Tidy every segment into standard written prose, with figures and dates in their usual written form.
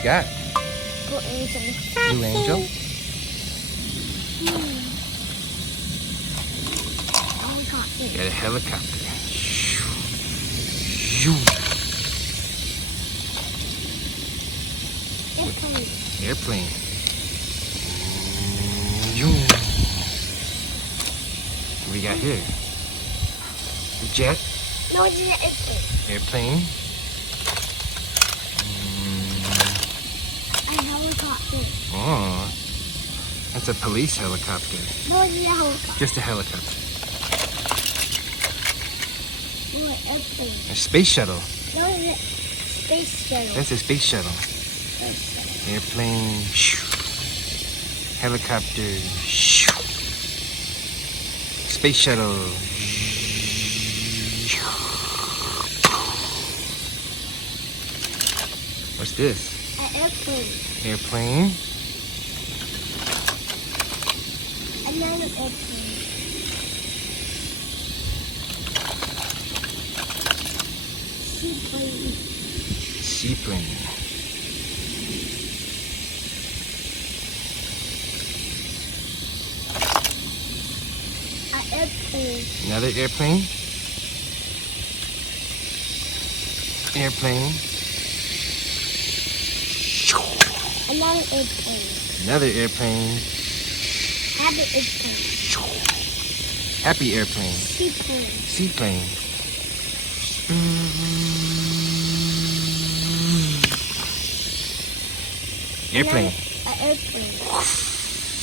you got? Blue Angel. Blue Angel? Helicopter. Got a helicopter. Airplane. Airplane. What we got here? A jet? No, it's an airplane. Airplane. A helicopter. Oh, that's a police helicopter. No, it's a helicopter. Just a helicopter. No, an airplane. A space shuttle. No, it's a space shuttle. That's a space shuttle. Airplane. Helicopter. Space shuttle. What's this? An airplane. Airplane. Another airplane. Seaplane. Seaplane. An airplane. Another airplane. Airplane. Another airplane. Another airplane. Happy airplane. Happy airplane. Seaplane. Seaplane. Airplane. An airplane.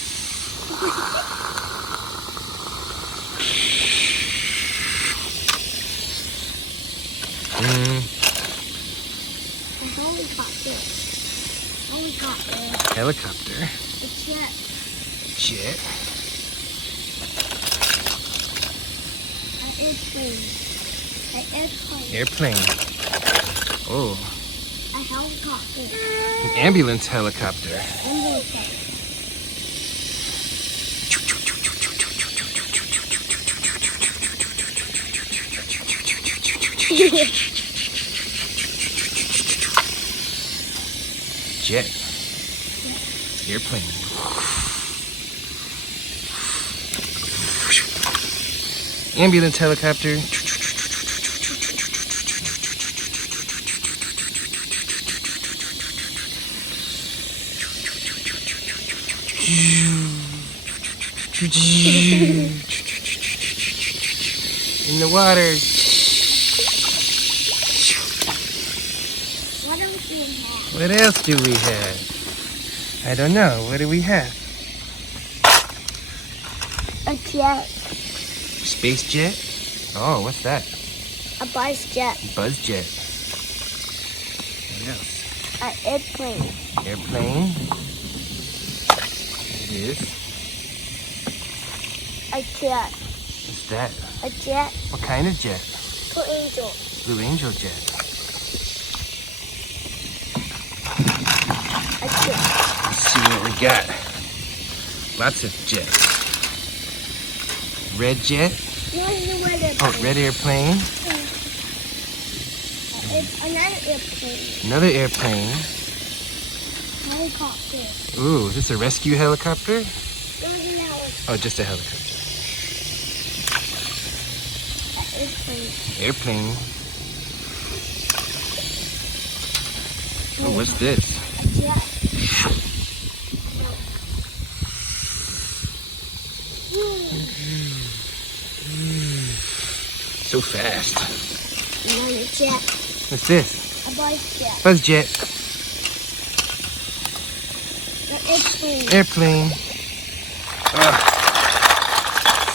A helicopter. Helicopter. Helicopter. A jet. Jet. An airplane. An airplane. Airplane. Oh, A helicopter. an ambulance helicopter. Ambulance. Jet. Airplane. Ambulance helicopter. In the water. What do we have? What else do we have? I don't know. What do we have? A jet. Space jet? Oh, what's that? A buzz jet. Buzz jet. What else? An airplane. Airplane. It is. A jet. What's that? A jet. What kind of jet? Blue Angel. Blue Angel jet. A jet. Let's see what we got. Lots of jets. Red jet. No, it's a red airplane. Oh, red airplane. Another airplane. Another airplane. Helicopter. Ooh, is this a rescue helicopter? No, it's an helicopter. Oh, just a helicopter. An airplane. Airplane. Oh, what's this? A jet. So fast. Another jet. What's this? A buzz jet. Buzz jet. An airplane. Airplane. Ah,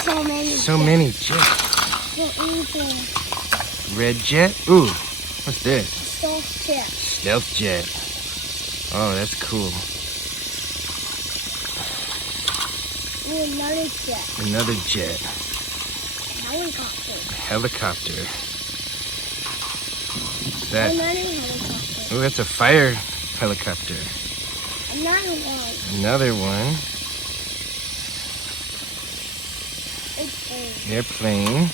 So many. so many jets. Blue Angel. Red jet. Ooh, what's this? Stealth jet. Stealth jet. Oh, that's cool. And another jet. Another jet. Helicopter. Helicopter. That. Another helicopter. Oh, that's a fire helicopter. Another one. Another one. Airplane. Airplane.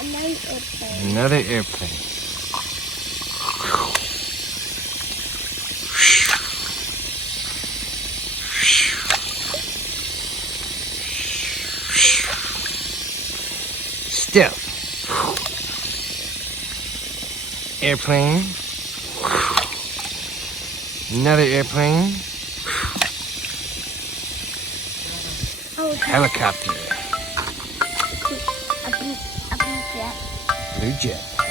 Another airplane. Another airplane. Still. Airplane. Another airplane. Oh, Helicopter. a blue jet. Blue jet.